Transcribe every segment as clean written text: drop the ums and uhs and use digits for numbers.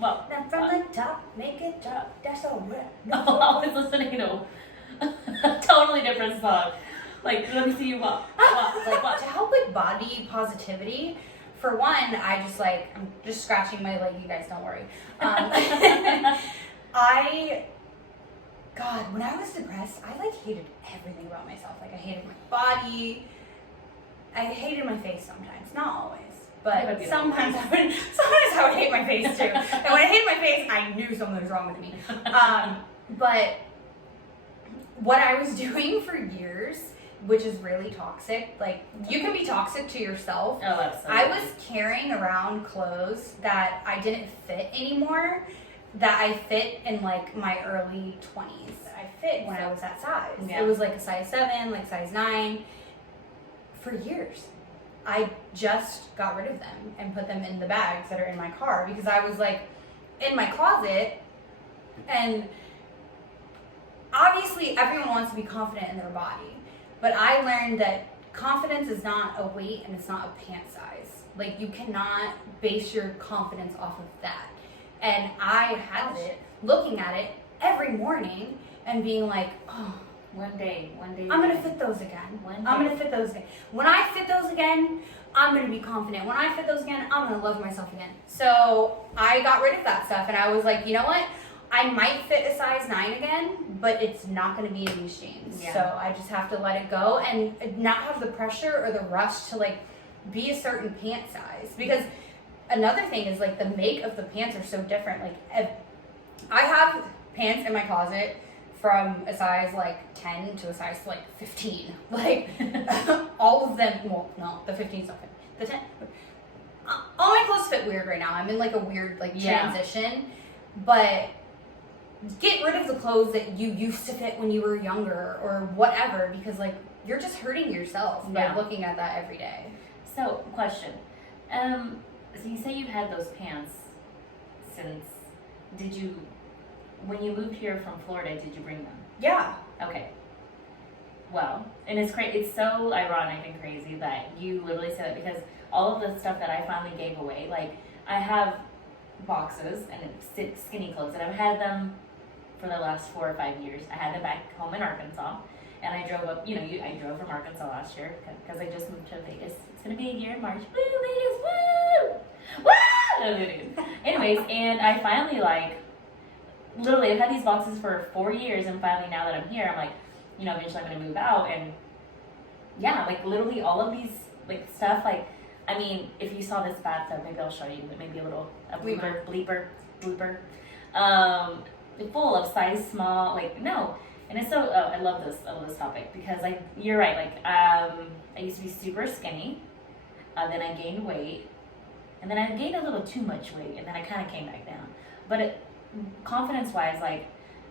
Well, now from the top, make it drop. That's all right. Oh, I was listening to a totally different song. Like, let me see you walk. Like what? To help with body positivity, for one, I'm just scratching my leg. You guys don't worry. God, when I was depressed, I hated everything about myself. I hated my body. I hated my face sometimes, not always, but sometimes I would hate my face too. And when I hated my face, I knew something was wrong with me. But what I was doing for years, which is really toxic, you can be toxic to yourself. Oh, absolutely. I was carrying around clothes that I didn't fit anymore, that I fit in my early 20s. I fit when I was that size. Yeah. It was a size 7, size 9. For years. I just got rid of them and put them in the bags that are in my car because I was in my closet, and obviously everyone wants to be confident in their body, but I learned that confidence is not a weight and it's not a pant size. You cannot base your confidence off of that. And I had it looking at it every morning and being oh, One day. I'm going to fit those again. I'm going to fit those again. When I fit those again, I'm going to be confident. When I fit those again, I'm going to love myself again. So I got rid of that stuff, and I was you know what? I might fit a size 9 again, but it's not going to be in these jeans. Yeah. So I just have to let it go and not have the pressure or the rush to be a certain pant size. Because another thing is the make of the pants are so different. I have pants in my closet from a size 10 to a size 15. All of them, well, no, the 15's not fit. The 10, all my clothes fit weird right now. I'm in a weird transition. But get rid of the clothes that you used to fit when you were younger or whatever, because you're just hurting yourself by looking at that every day. So, question. So you say you've had those pants since, when you moved here from Florida, did you bring them? Yeah. Okay. Well, and it's it's so ironic and crazy that you literally said it, because all of the stuff that I finally gave away, I have boxes and it's skinny clothes, and I've had them for the last 4 or 5 years. I had them back home in Arkansas, and I drove up, I drove from Arkansas last year because I just moved to Vegas. It's going to be a year in March. Woo, Vegas, woo! Woo! Anyways, and I finally literally, I've had these boxes for 4 years, and finally now that I'm here, I'm eventually I'm going to move out, and yeah, literally all of these, stuff, I mean, if you saw this bathtub, maybe I'll show you, maybe a bleeper, full of size small, no, and it's so, I love this topic, because, you're right, I used to be super skinny, then I gained weight, and then I gained a little too much weight, and then I kind of came back down, but confidence-wise,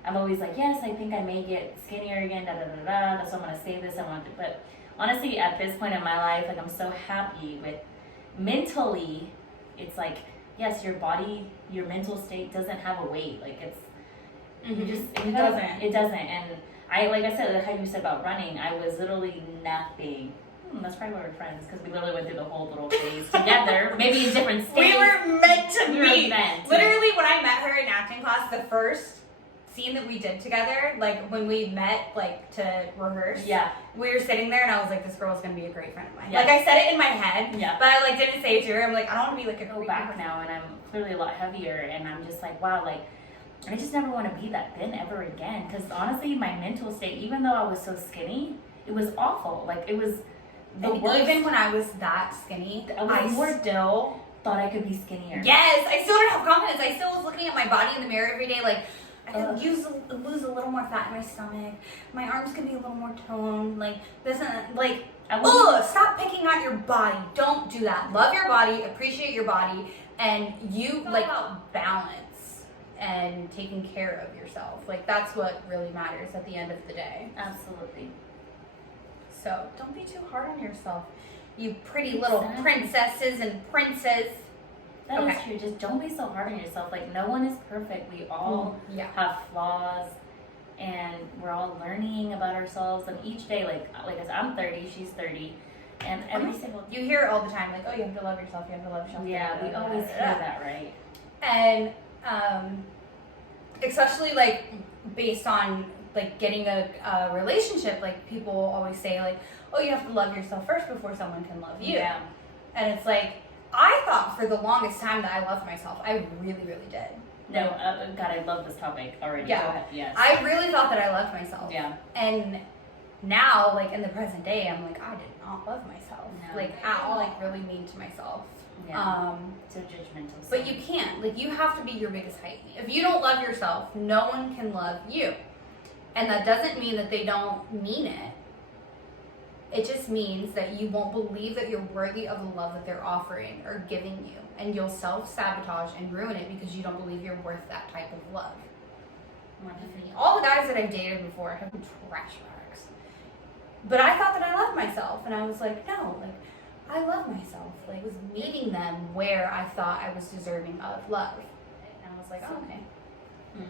I'm always yes, I think I may get skinnier again, that's why I'm going to say this, but honestly, at this point in my life, I'm so happy with mentally, it's yes, your body, your mental state doesn't have a weight, it's, it doesn't, and I, like I said, how you said about running, I was literally nothing. That's probably why we're friends, because we literally went through the whole little phase together, maybe in different stages. We were meant to be. Literally, when I met her in acting class, the first scene that we did together, when we met, to rehearse, we were sitting there, and I was this girl's gonna be a great friend of mine. I said it in my head, but I, didn't say it to her. I'm I don't want to be, a go back now, and I'm clearly a lot heavier, and I'm just wow, I just never want to be that thin ever again, because honestly, my mental state, even though I was so skinny, it was awful. It was the worst. Even when I was that skinny, I still thought I could be skinnier. Yes, I still didn't have confidence. I still was looking at my body in the mirror every day, I could lose a little more fat in my stomach. My arms could be a little more toned. Stop picking at your body. Don't do that. Love your body, appreciate your body, and you about balance and taking care of yourself. That's what really matters at the end of the day. Absolutely. So don't be too hard on yourself, you pretty little princesses and princes. That is true. Just don't be so hard on yourself. No one is perfect. We all have flaws, and we're all learning about ourselves. And each day, as I'm 30, she's 30, and every single you hear it all the time. Oh, you have to love yourself. You have to love yourself. Yeah, we always hear that, right? And especially like based on like getting a relationship, like people always say like, oh, you have to love yourself first before someone can love you. Yeah. And it's like, I thought for the longest time that I loved myself. I really, really did. No, God, I love this topic already. Yeah. Go ahead. Yes. I really thought that I loved myself. Yeah. And now, like in the present day, I'm like, I did not love myself. No. Like at all, like really mean to myself. Yeah. So judgmental. But you can't. Like you have to be your biggest hype. If you don't love yourself, no one can love you. And that doesn't mean that they don't mean it. It just means that you won't believe that you're worthy of the love that they're offering or giving you. And you'll self-sabotage and ruin it because you don't believe you're worth that type of love. All the guys that I've dated before have been trash bags. But I thought that I loved myself. And I was like, no, like, I love myself. Like, I was meeting them where I thought I was deserving of love. And I was like, oh, okay.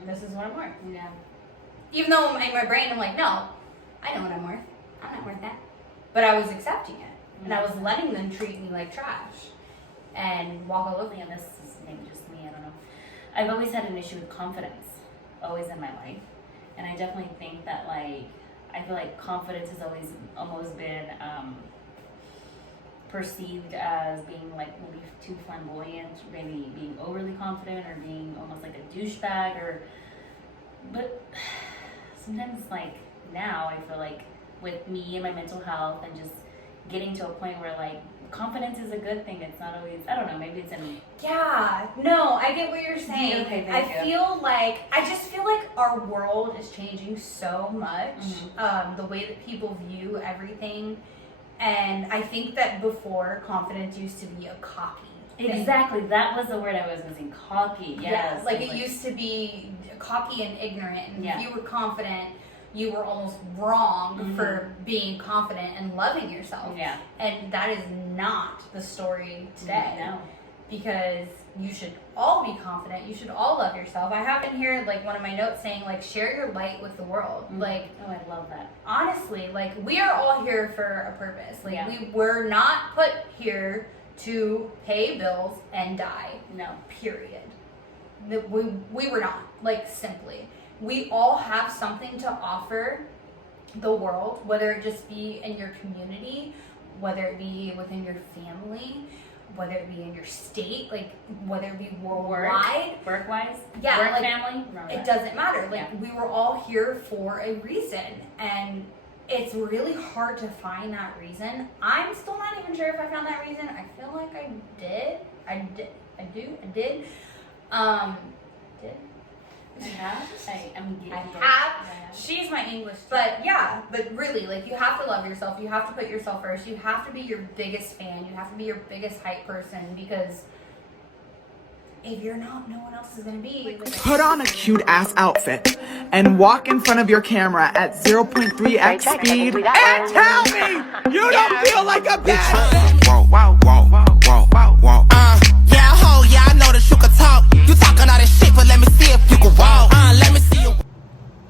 This is what I'm worth. Yeah. Even though in my brain I'm like, no, I know what I'm worth. I'm not worth that. But I was accepting it. And I was letting them treat me like trash. And walk all over me. And this is maybe just me, I don't know. I've always had an issue with confidence. Always in my life. And I definitely think that, like, I feel like confidence has always almost been perceived as being, like, maybe too flamboyant, maybe being overly confident, or being almost like a douchebag, but sometimes, like, now I feel like with me and my mental health and just getting to a point where, like, confidence is a good thing. It's not always, I don't know, maybe it's in... Yeah, no, I get what you're saying. Okay, I just feel like our world is changing so much, the way that people view everything. And I think that before, confidence used to be a cocky thing. Exactly, that was the word I was using, cocky, yes. Yeah, like it used to be cocky and ignorant. And if you were confident, you were almost wrong for being confident and loving yourself. Yeah. And that is not the story today. No. Because you should all be confident. You should all love yourself. I have in here like one of my notes saying like share your light with the world. Like, oh, I love that. Honestly, like we are all here for a purpose. Like we were not put here to pay bills and die. No. Period. We were not. Like simply. We all have something to offer the world, whether it just be in your community, whether it be within your family, whether it be in your state, like whether it be worldwide. Work-wise? Yeah. Work, like, family? It doesn't matter. Like we were all here for a reason. And it's really hard to find that reason. I'm still not even sure if I found that reason. I feel like I did. I did. Did. I have. She's my English. But yeah, but really, like you have to love yourself. You have to put yourself first. You have to be your biggest fan. You have to be your biggest hype person because if you're not, no one else is gonna be. Put on a cute ass outfit and walk in front of your camera at 0.3x speed and tell me you don't feel like a bad. Yeah, ho, yeah, I know that you can talk. You talking all this shit, but let me see if you can walk. Let me see you.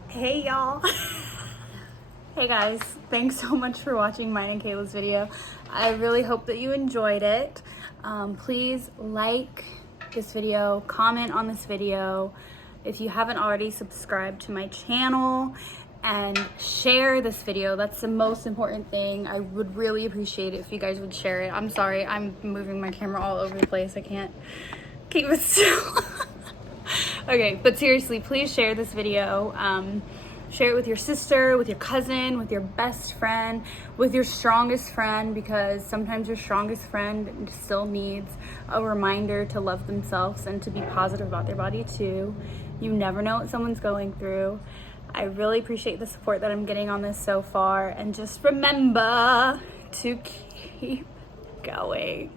Hey y'all. Hey guys, thanks so much for watching mine and Kayla's video. I really hope that you enjoyed it. Please like this video, comment on this video. If you haven't already, subscribe to my channel and share this video. That's the most important thing. I would really appreciate it if you guys would share it. I'm sorry, I'm moving my camera all over the place. I can't keep it still. Okay, but seriously, please share this video. Share it with your sister, with your cousin, with your best friend, with your strongest friend, because sometimes your strongest friend still needs a reminder to love themselves and to be positive about their body too. You never know what someone's going through. I really appreciate the support that I'm getting on this so far, and just remember to keep going.